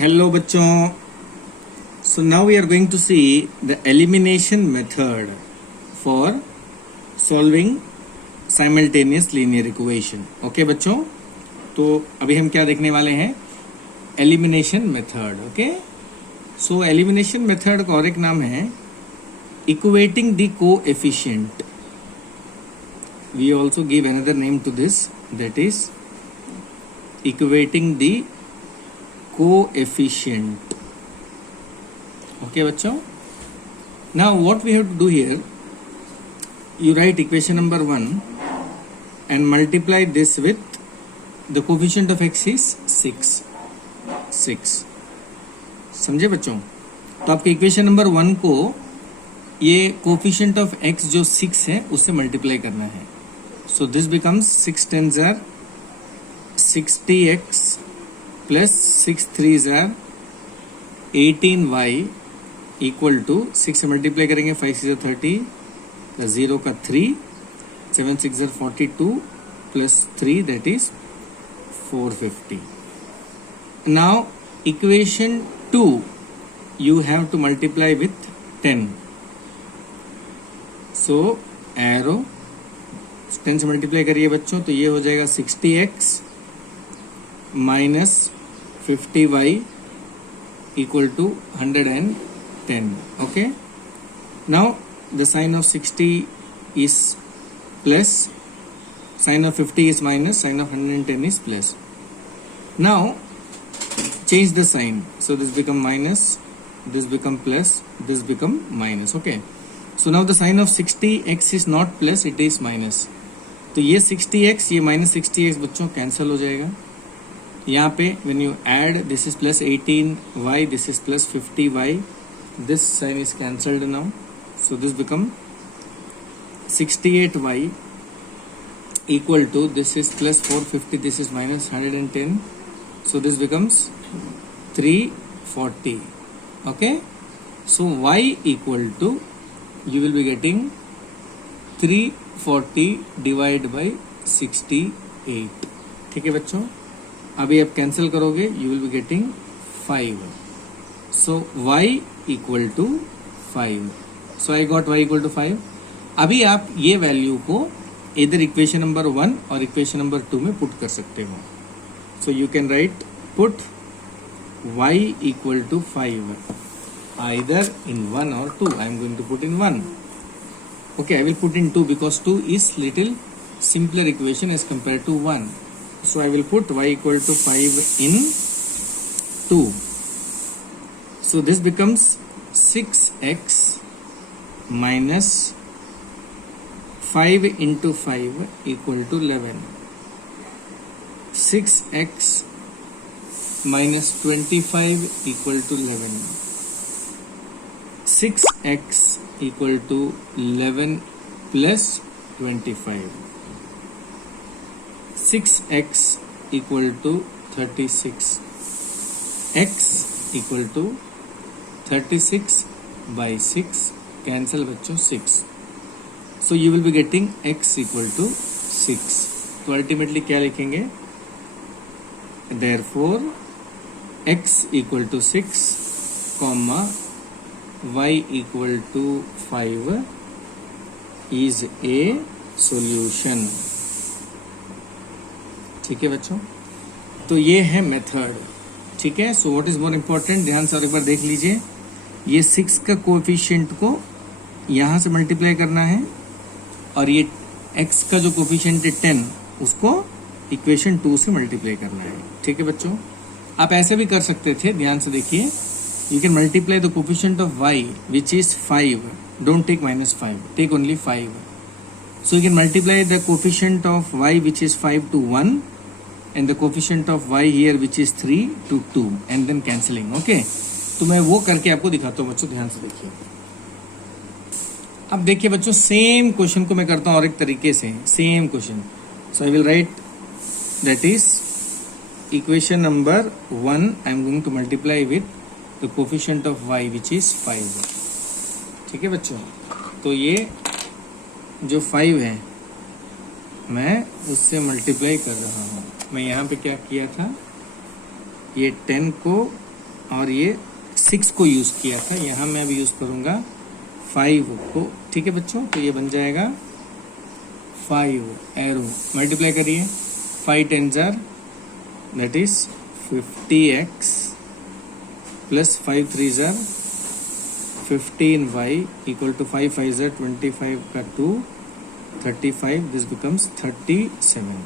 Hello bachon. So now we are going to see the elimination method for solving simultaneous linear equation. Okay बच्चों, तो अभी हम क्या देखने वाले हैं? Elimination method. Okay. So elimination method का और एक नाम है equating the coefficient. We also give another name to this, that is equating the coefficient. Okay बच्चों, now what we have to do here, you write equation number 1 and multiply this with the coefficient of x is 6. समझे बच्चों? तो आपके equation number 1 को ये coefficient of x जो 6 है उससे मल्टीप्लाई करना है. So this becomes 6 10s are 60x plus 6 3s are 18y equal to 6 से मल्टीप्लाई करेंगे 5 6 30 प्लस 0 का 3 7 6 42 plus 3 that is 450. Now equation 2 you have to multiply with 10. So arrow 10 से मल्टीप्लाई करिए बच्चों, तो ये हो जाएगा 60x minus 50y equal to 110. Okay, now the sign of 60 is plus, sign of 50 is minus, sign of 110 is plus. Now change the sign, so this become minus, this become plus, this become minus. Okay, so now the sign of 60x is not plus, it is minus. तो ये 60x ये minus 60x बच्चों cancel हो जाएगा. यहाँ पे when you add, this is plus 18y, this is plus 50y, this sign is cancelled now, so this become 68y equal to, this is plus 450, this is minus 110, so this becomes 340. Okay, so y equal to, you will be getting 340 divided by 68. ठीक है बच्चों, अभी आप cancel करोगे, you will be getting 5. So y equal to 5. So I got y equal to 5. अभी आप ये value को इधर इक्वेशन नंबर 1 और इक्वेशन नंबर 2 में पुट कर सकते हो. So you can write put y equal to 5 either in 1 or 2. I am going to put in 1. Okay, I will put in 2 because 2 is little simpler equation as compared to 1. So I will put y equal to 5 in 2. So this becomes 6x minus 5 into 5 equal to 11. 6x minus 25 equal to 11. 6x equal to 11 plus 25. 6x equal to 36. x equal to 36 by 6. Cancel बच्चों 6. So you will be getting x equal to 6. तो ultimately क्या लिखेंगे? Therefore x equal to 6, comma y equal to 5 is a solution. ठीक है बच्चों, तो ये है मेथड. ठीक है, so what is more important, ध्यान से और एक बार देख लीजिए. ये 6 का कोएफिशिएंट को यहाँ से मल्टीप्लाई करना है और ये x का जो कोएफिशिएंट है 10 उसको इक्वेशन 2 से मल्टीप्लाई करना है. ठीक है बच्चों, आप ऐसे भी कर सकते थे, ध्यान से देखिए. You can multiply the coefficient of y which is 5. Don't take minus 5, take only 5. So you can multiply the coefficient of y which is 5 to 1 and the coefficient of y here which is 3 to 2 and then cancelling. Okay, तो मैं वो करके आपको दिखाता हूँ बच्चों, ध्यान से देखिए. अब देखिए बच्चों, सेम क्वेश्चन को मैं करता हूँ और एक तरीके से, same question. So I will write that is equation number 1 I am going to multiply with the coefficient of y which is 5. ठीक है बच्चों, तो ये जो 5 है मैं उससे मल्टीप्लाई कर रहा हूँ. मैं यहाँ पे क्या किया था, ये 10 को और ये 6 को यूज किया था, यहाँ मैं अभी यूज करूंगा 5 को। ठीक है बच्चों, तो ये बन जाएगा 5 एरो, मल्टीप्लाई करिए 5 10 जार दैट इज 50x प्लस 5 3 जार 15y इक्वल टू 5 5 जार 25 का 2 35, दिस बिकम्स 37।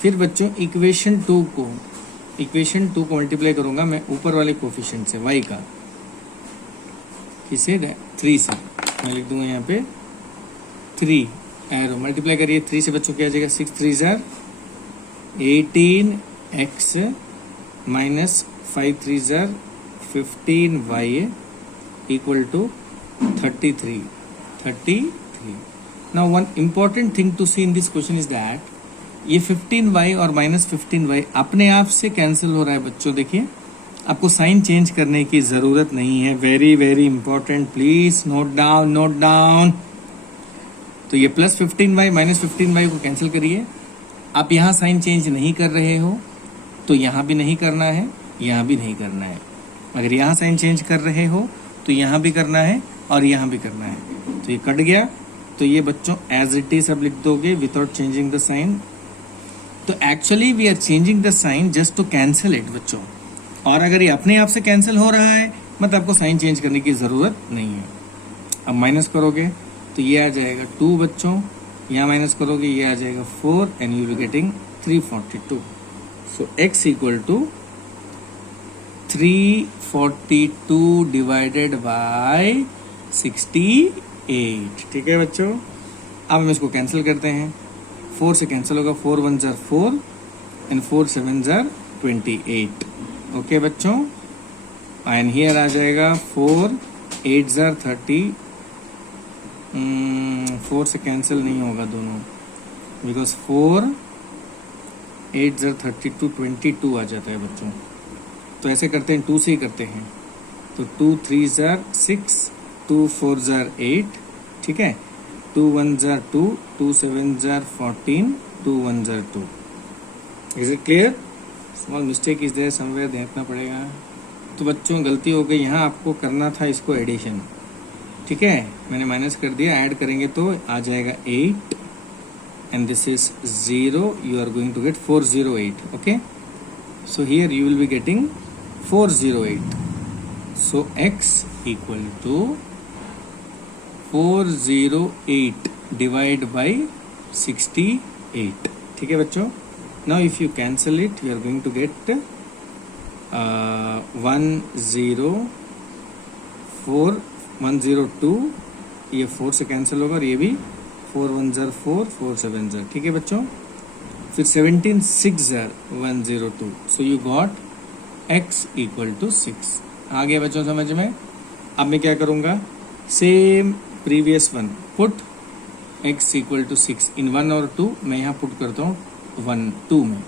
फिर बच्चों इक्वेशन 2 को मल्टीप्लाई करूंगा मैं ऊपर वाले कोफिशिएंट से y का, किसे 3 से, मैं लिख दूंगा यहाँ पे 3 एरो, मल्टीप्लाई करिए 3 से बच्चों क्या आ जाएगा 6 3 जार 18x माइनस 5 3 जार 15y equal to 33। Now one important thing to see in this question is that ये 15y और माइनस 15y अपने आप से कैंसिल हो रहा है बच्चों। देखिए आपको साइन चेंज करने की जरूरत नहीं है, very very important, please note down. तो ये प्लस 15y माइनस 15y को कैंसिल करिए। आप यहाँ साइन चेंज नहीं कर रहे हो तो यहाँ भी नहीं करना है, यहाँ भी नहीं करना है। अगर यहाँ साइन चेंज कर रहे हो तो यहाँ भी करना है और यहाँ भी करना है। तो ये कट गया, तो ये बच्चों एज इट इज अब लिख दोगे विदाउट चेंजिंग द साइन। तो actually we are changing the sign just to cancel it बच्चों, और अगर ये अपने आप से कैंसिल हो रहा है मतलब आपको साइन चेंज करने की जरूरत नहीं है। अब माइनस करोगे तो ये आ जाएगा 2 बच्चों, यहाँ माइनस करोगे ये आ जाएगा 4 and you will getting 342। So x equal to 342 divided by 68। ठीक है बच्चों, अब हम इसको कैंसिल करते हैं। 4 से कैंसिल होगा, 4 1 जार 4 एंड 4 7 जार 28। ओके बच्चों, एंड हियर आ जाएगा 4 8 जार 30। 4 से कैंसिल नहीं होगा दोनों, बिकॉज 4 8 जार 32 22 आ जाता है बच्चों। तो ऐसे करते हैं, 2 से ही करते हैं। तो 2 3 जार 6, 2 4 जार 8, ठीक है, 2 1 जार 2, 2 7 जार 14, 2 1 जार 2। Is it clear? Small mistake is there somewhere, देखना पड़ेगा। तो बच्चों गलती हो गई, यहाँ आपको करना था इसको एडिशन। ठीक है, मैंने माइनस कर दिया, ऐड करेंगे तो आ जाएगा 8 and this is 0, you are going to get 408। Okay, so here you will be getting 408। So x equal to 408 divide by 68। ठीक है बच्चों, now if you cancel it you are going to get 102। ये 4 से cancel होगा और ये भी 4 1 jar 4, 4 7 jar. ठीक है बच्चों, फिर 17 6 जार 102। So you got x equal to 6। आ गया बच्चों समझ में? अब मैं क्या करूंगा, same previous one, put x equal to 6 in 1 और 2। मैं यहाँ पुट करता हूँ 1 2 में।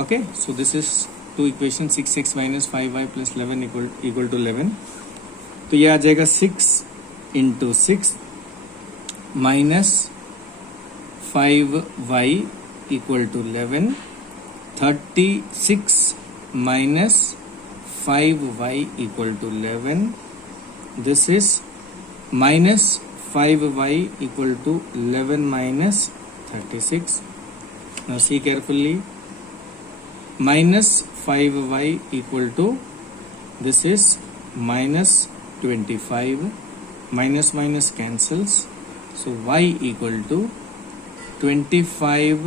Okay, so this is 2 equation, 6x minus 5y plus 11 equal to 11। तो ये आ जाएगा 6 into 6 minus 5y equal to 11, 36 minus 5y equal to 11, this is minus 5y equal to 11 minus 36। Now see carefully, minus 5y equal to, this is minus 25, minus minus cancels, so y equal to 25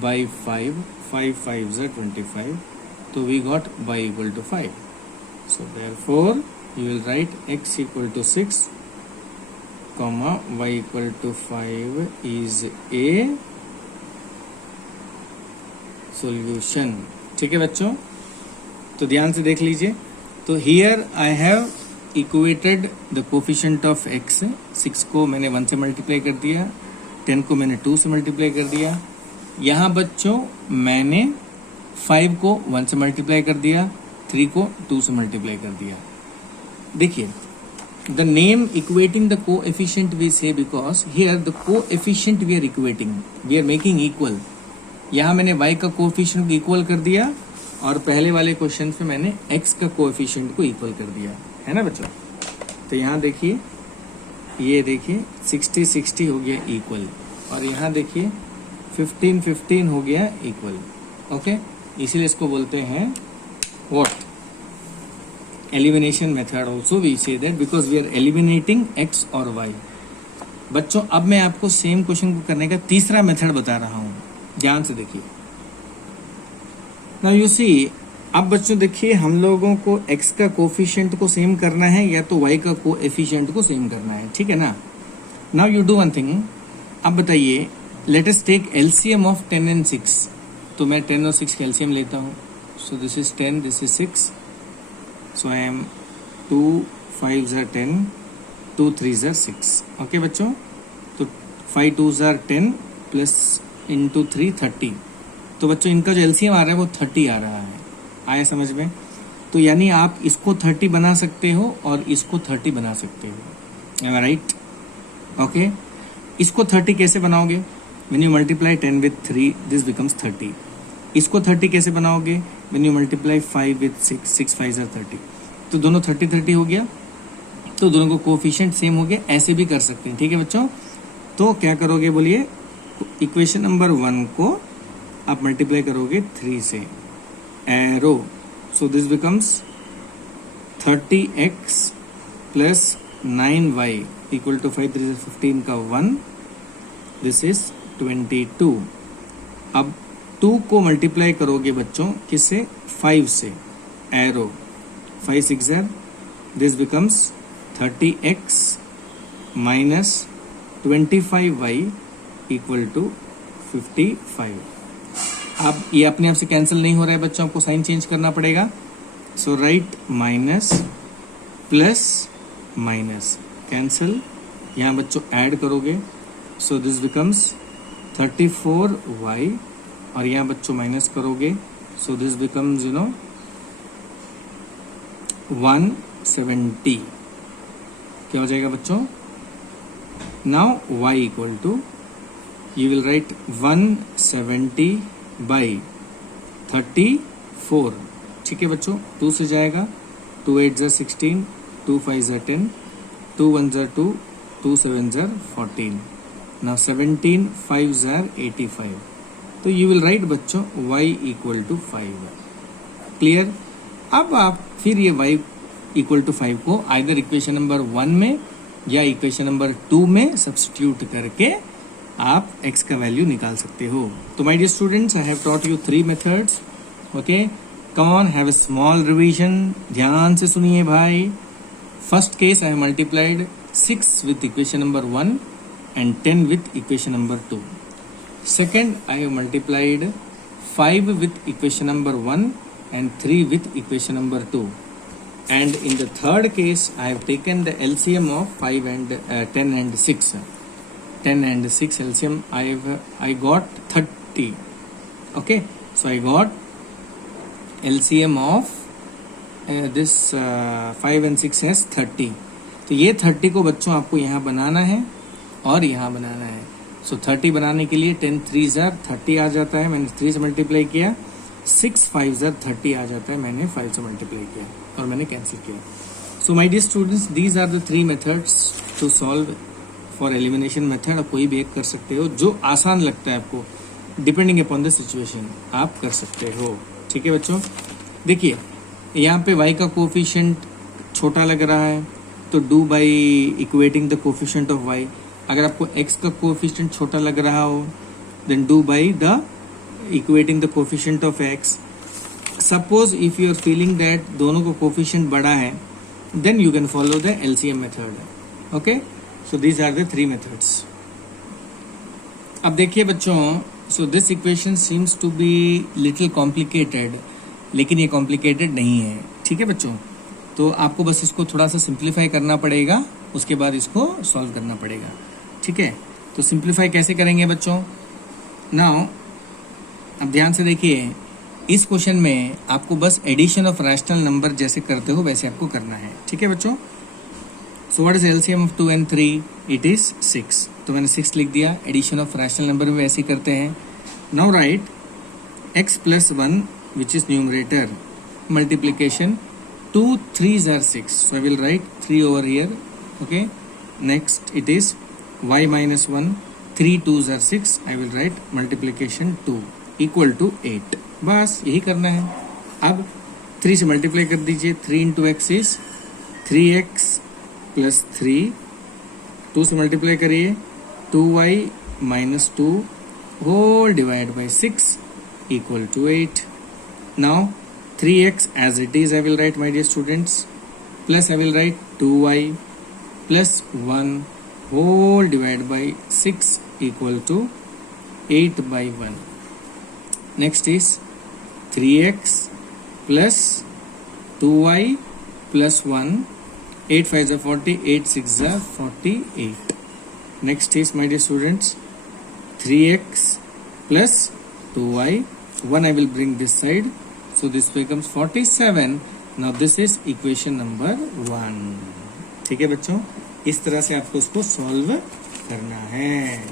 by 5, 5 5s are 25, so we got y equal to 5. So therefore you will write x equal to 6 comma y equal to 5 is a solution. ठीक है बच्चों, तो ध्यान से देख लीजिए। तो here I have equated the coefficient of x। 6 को मैंने 1 से मल्टीप्लाई कर दिया, 10 को मैंने 2 से मल्टीप्लाई कर दिया। यहाँ बच्चों मैंने 5 को 1 से मल्टीप्लाई कर दिया, 3 को 2 से मल्टीप्लाई कर दिया। देखिए, the name equating the coefficient we say, because here the coefficient we are equating, we are making equal. यहाँ मैंने y का कोएफिशिएंट इक्वल कर दिया और पहले वाले क्वेश्चन पे मैंने x का कोएफिशिएंट को इक्वल कर दिया है ना बच्चों। तो यहाँ देखिए, ये देखिए 60 60 हो गया इक्वल, और यहाँ देखिए 15 15 हो गया इक्वल। ओके, इसीलिए इसको बोलते हैं what, elimination method also we say that, because we are eliminating x और y। बच्चों अब मैं आपको सेम क्वेश्चन को करने का तीसरा मेथड बता रहा हूं, ध्यान से देखिए। नाउ यू सी, अब बच्चों देखिए, हम लोगों को x का कोफिशिएंट को सेम करना है या तो y का कोएफिशिएंट को सेम करना है, ठीक है ना। Now you do one thing, अब बताइए, let us take LCM of 10 and 6। तो मैं 10 और 6 का एलसीएम लेता हूँ। सो this is 10, this is 6, so I am 2 5s are 10, 2 3s are 6। Okay बच्चों, तो 5 2s are 10 प्लस इंटू 3 30। तो बच्चों इनका जो एलसीएम आ रहा है वो 30 आ रहा है, आया समझ में। तो यानी आप इसको 30 बना सकते हो और इसको 30 बना सकते हो, एम आई राइट। ओके, इसको 30 कैसे बनाओगे, when you multiply 10 with 3 this becomes 30। इसको 30 कैसे बनाओगे, when you multiply 5 with 6, 6 5s are 30। तो दोनों 30 30 हो गया, तो दोनों को कोफिशिएंट सेम हो गया, ऐसे भी कर सकते हैं, ठीक है बच्चों। तो क्या करोगे बोलिए, इक्वेशन नंबर 1 को आप मल्टीप्लाई करोगे 3 से, arrow, so this becomes 30x plus 9y equal to 5 3 15 का 1, दिस इज 22। अब 2 को मल्टीप्लाई करोगे बच्चों किससे, 5 से, arrow 5 6 are, this becomes 30x minus 25y equal to 55। अब ये अपने आप से कैंसिल नहीं हो रहा है बच्चों, आपको साइन चेंज करना पड़ेगा। So right minus plus minus cancel, यहाँ बच्चों ऐड करोगे, सो दिस बिकम्स 34y, और यहाँ बच्चों माइनस करोगे, सो दिस बिकम्स 170। क्या हो जाएगा बच्चों, now y equal to, you will write 170 by 34, ठीक है बच्चों। 2 से जाएगा, 2 8s are 16, 2 5s are 10, 2 1s are 2, 2 7s are 14, now 17 5s are 85। तो यू विल राइट बच्चों y इक्वल टू 5। क्लियर। अब आप फिर ये y इक्वल टू 5 को आइदर इक्वेशन नंबर 1 में या इक्वेशन नंबर 2 में सब्स्टिट्यूट करके आप x का वैल्यू निकाल सकते हो। तो my dear students, I have taught you 3 methods. Okay, come on, have a small revision, ध्यान से सुनिए भाई। First case, I have multiplied 6 with equation number 1 and 10 with equation number 2। Second, I have multiplied 5 with equation number 1 and 3 with equation number 2, and in the third case I have taken the LCM of 5 and 10 and 6, 10 and 6 LCM I got 30. Okay, so I got LCM of this 5 and 6 has 30। तो ये 30 को बच्चों आपको यहाँ बनाना है और यहाँ बनाना है। सो 30 बनाने के लिए 10 3s are 30 आ जाता है, मैंने 3 से मल्टीप्लाई किया, 6 5s are 30 आ जाता है, मैंने 5 से मल्टीप्लाई किया और मैंने कैंसिल किया। So my dear students, these are the 3 methods to solve for elimination method. आप कोई भी एक कर सकते हो, जो आसान लगता है आपको, डिपेंडिंग अपॉन द सिचुएशन आप कर सकते हो, ठीक है बच्चों। देखिए यहाँ पे y का कोफिशिएंट छोटा लग रहा है, तो do by equating the coefficient of y। अगर आपको x का कोफिशिएंट छोटा लग रहा हो, then do by the equating the coefficient of x. Suppose if you are feeling that दोनों को coefficient बड़ा है, then you can follow the LCM method. Okay, so these are the 3 methods. अब देखिए बच्चों, so this equation seems to be little complicated, लेकिन ये complicated नहीं है, ठीक है बच्चों। तो आपको बस इसको थोड़ा सा simplify करना पड़ेगा, उसके बाद इसको solve करना पड़ेगा, ठीक है। तो simplify कैसे करेंगे बच्चों? Now अब ध्यान से देखिए, इस क्वेश्चन में आपको बस एडिशन ऑफ रैशनल नंबर जैसे करते हो वैसे आपको करना है, ठीक है बच्चों। So what is LCM of 2 and 3? It is 6। तो मैंने 6 लिख दिया। एडिशन ऑफ रैशनल नंबर में वैसे ही करते हैं। Now right x plus 1 which is numerator, multiplication 2 3s are 6, so I will write 3 over here. Okay, next it is y minus 1, 3 2s are 6, I will write multiplication 2 equal to 8. बस यही करना है. अब 3 से मल्टीप्लाई कर दीजिए. 3 into x is 3x plus 3. 2 से multiply करिए 2y minus 2 whole divide by 6 equal to 8. Now 3x as it is I will write, my dear students, plus I will write 2y plus 1 whole divided by 6 equal to 8 by 1. Next is 3x plus 2y plus 1. 8 5s are 40, 8 6s are 48. Next is, my dear students, 3x plus 2y. 1 I will bring this side, so this becomes 47. Now this is equation number 1. ठीक है बच्चों, इस तरह से आपको उसको solve करना है.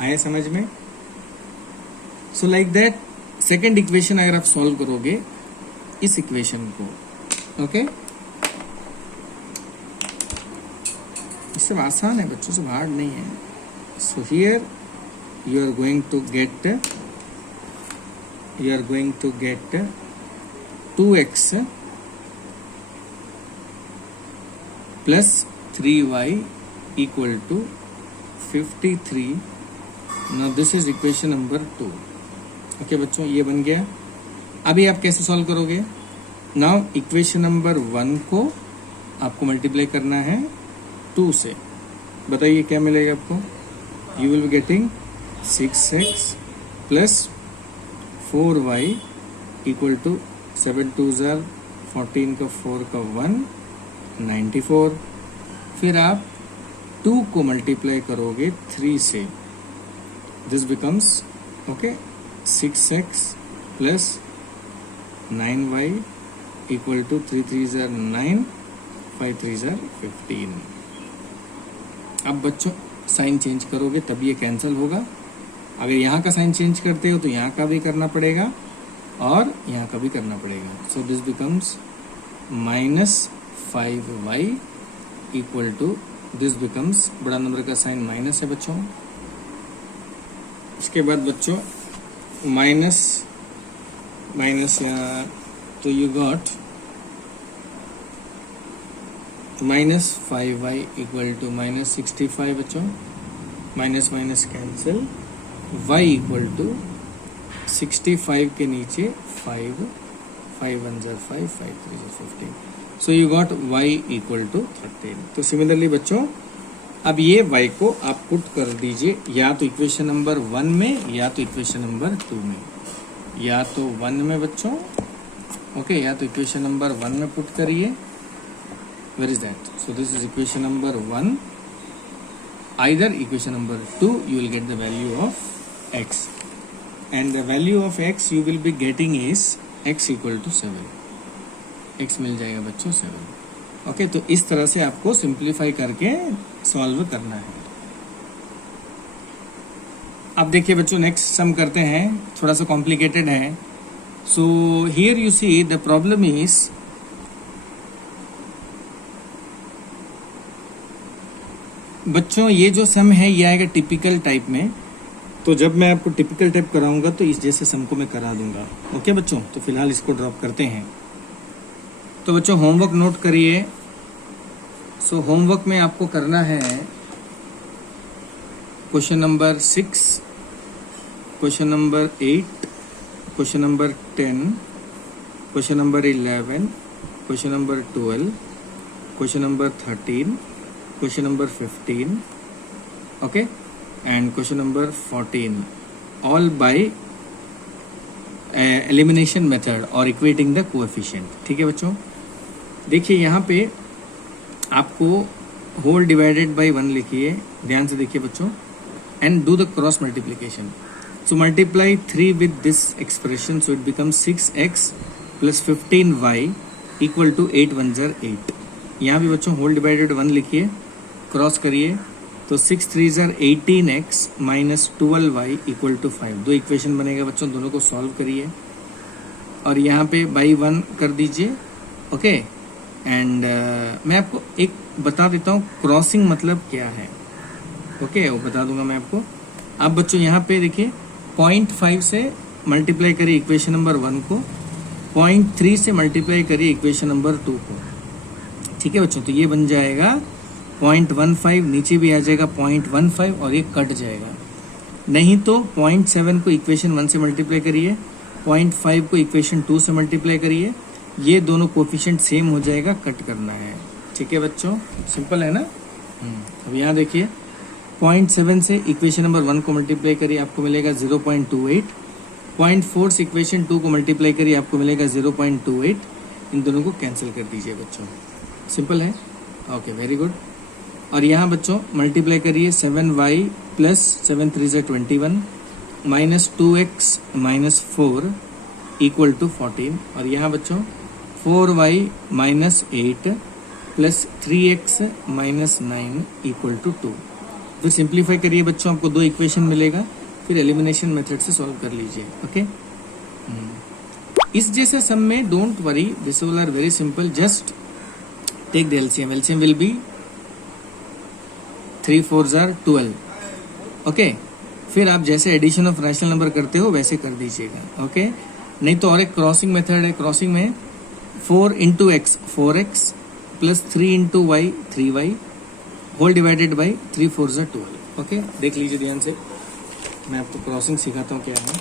आया समझ में? So like that second equation अगर आप सॉल्व करोगे इस इक्वेशन को, ओके, ये सब आसान है बच्चों, सब हार्ड नहीं है. So here you are going to get 2x plus 3y equal to 53. now this is equation number 2. Okay बच्चों, ये बन गया. अभी आप कैसे सॉल्व करोगे? नाउ इक्वेशन नंबर 1 को आपको मल्टीप्लाई करना है 2 से. बताइए क्या मिलेगा आपको? You will be getting 6x plus 4y equal to 7 2s are 14 का 4 का 1 94. फिर आप 2 को मल्टीप्लाई करोगे 3 से. This becomes okay 6x plus 9y equal to 3 3s are 9, 5 3s are 15. अब बच्चों साइन चेंज करोगे तब ये कैंसिल होगा. अगर यहाँ का साइन चेंज करते हो तो यहाँ का भी करना पड़ेगा और यहाँ का भी करना पड़ेगा. So this becomes -5y equal to, this becomes, बड़ा नंबर का साइन माइनस है बच्चों. इसके बाद बच्चों माइनस तो you got -5y equal to -65 बच्चों. Minus minus cancel, y equal to 65 के नीचे 5, 5 1s are 5, 5 3s are 15. So you got y equal to 13. तो सिमिलरली बच्चों अब ये y को आप पुट कर दीजिए या तो इक्वेशन नंबर 1 में या तो इक्वेशन नंबर 2 में. या तो 1 में बच्चों, ओके, या तो इक्वेशन नंबर 1 में पुट करिए. Where is that? So this is equation number 1. Either equation number 2 you will get the value of x, and the value of x you will be getting is x equal to 7. x मिल जाएगा बच्चों 7. Okay, तो इस तरह से आपको simplify करके solve करना है. अब देखिए बच्चों नेक्स्ट सम करते हैं, थोड़ा सा कॉम्प्लिकेटेड है. सो here you see the problem is, बच्चों ये जो सम है ये आएगा टिपिकल टाइप में. तो जब मैं आपको टिपिकल टाइप कराऊंगा तो इस जैसे सम को मैं करा दूंगा. ओके बच्चों, तो फिलहाल इसको ड्रॉप करते हैं. तो बच्चों होमवर्क नोट करिए. सो होमवर्क में आपको करना है question number 6, question number 8, question number 10, question number 11, question number 12, question number 13, question number 15, okay, and question number 14, all by elimination method or equating the coefficient. ठीक है बच्चों, देखिए यहाँ पे आपको whole divided by 1 लिखिए, ध्यान से देखिए बच्चों, and do the cross multiplication. So multiply 3 with this expression, so it becomes 6x plus 15y equal to 8 1s are 8. यहाँ भी बच्चों whole divided 1 लिखिए, क्रॉस करिए तो 6 3s are 18x minus 12y equal to 5. दो इक्वेशन बनेगा बच्चों, दोनों को सॉल्व करिए. और यहाँ पे बाई 1 कर दीजिए। ओके, एंड मैं आपको एक बता देता हूँ क्रॉसिंग मतलब क्या है। ओके, वो बता दूंगा मैं आपको। अब बच्चों यहाँ पे देखिए 0.5 से मल्टीप्लाई करिए इक्वेशन नंबर 1 को, 0.3 से मल्टीप्लाई करिए इक्वेशन नंबर 2 को। ठीक है बच्चों, तो ये बन जाएगा 0.15, नीचे भी आ जाएगा 0.15 और ये कट जाएगा। नहीं तो 0.7 को इक्वेशन 1 से मल्टीप्लाई करिए, 0.5 को इक्वेशन 2 से मल्टीप्लाई करिए, ये दोनों कोफिशिएंट सेम हो जाएगा, कट करना है। ठीक है बच्चों, सिंपल है ना। अब यहाँ देखिए 0.7 से इक्वेशन नंबर 1 को मल्टीप्लाई करिए, आपको मिलेगा 0.28। 0.4 से इक्वेशन 2 को मल्टीप्लाई करिए, आपको मिलेगा 0.28। इन दोनों को कैंसिल कर दीजिए बच्चों, सिंपल है। Okay, very good. और यहाँ बच्चों मल्टीप्लाई करिए 7y प्लस 7 3 से 21 minus 2x minus 4 equal to 14। और यहाँ बच्चों 4y minus 8 plus 3x minus 9 equal to 2। फिर सिंप्लीफाई करिए बच्चों, आपको 2 इक्वेशन मिलेगा, फिर एलिमिनेशन मेथड से सॉल्व कर लीजिए। ओके, इस जैसे सम में don't worry, this all are very simple, just take the LCM. LCM will be 3 4s are 12। ओके, फिर आप जैसे एडिशन ऑफ रैशनल नंबर करते हो वैसे कर दीजिएगा। ओके, नहीं तो और एक क्रॉसिंग मेथड है, क्रॉसिंग में 4 into x 4x plus 3 into y 3y whole divided by 3 4s are 12। ओके, देख लीजिए ध्यान से, मैं आपको क्रॉसिंग सिखाता हूँ क्या है।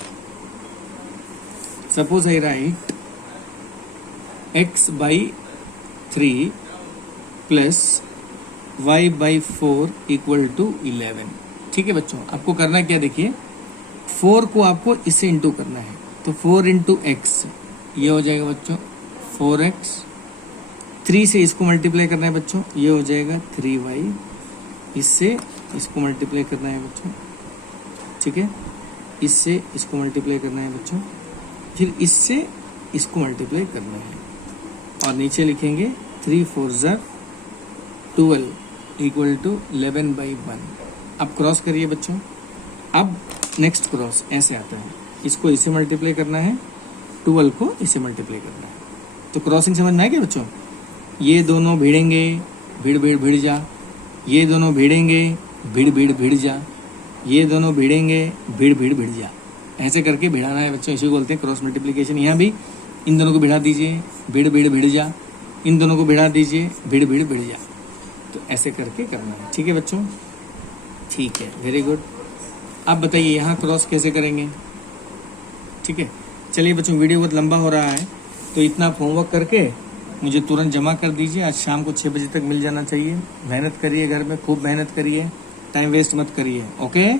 Suppose I write x by 3 plus y by 4 equal to 11। ठीक है बच्चों, आपको करना क्या, देखिए 4 को आपको इससे इंटू करना है, तो 4 इंटू एक्स ये हो जाएगा बच्चों 4x। 3 से इसको मल्टीप्लाई करना है बच्चों, ये हो जाएगा 3y। इससे इसको मल्टीप्लाई करना है बच्चों, ठीक है, इससे इसको मल्टीप्लाई करना है बच्चों, फिर इससे इसको मल्टीप्लाई करना है, और नीचे लिखेंगे 3 4s are 12 equal to 11 by 1। अब क्रॉस करिए बच्चों। अब नेक्स्ट क्रॉस ऐसे आता है, इसको इसे मल्टीप्लाई करना है, 12 को इसे मल्टीप्लाई करना है। तो क्रॉसिंग समझना है क्या बच्चों, ये दोनों भिड़ेंगे, भिड़ भिड़ भिड़ जा, ये दोनों भिड़ेंगे, भिड़ भिड़ भिड़ जा, ये दोनों भिड़ेंगे, भिड़ भिड़ भिड़ जा, ऐसे करके भिड़ाना है बच्चों, इसी को बोलते हैं क्रॉस मल्टीप्लिकेशन। यहाँ भी इन दोनों को भिड़ा दीजिए, भिड़ भिड़ भिड़ जा, इन दोनों को भिड़ा दीजिए, भिड़ भिड़ भिड़ जा, तो ऐसे करके करना है। ठीक है बच्चों, ठीक है, वेरी गुड। अब बताइए यहाँ क्रॉस कैसे करेंगे। ठीक है, चलिए बच्चों, वीडियो बहुत लंबा हो रहा है, तो इतना आप होमवर्क करके मुझे तुरंत जमा कर दीजिए। आज शाम को 6 बजे तक मिल जाना चाहिए। मेहनत करिए, घर में खूब मेहनत करिए, टाइम वेस्ट मत करिए। ओके।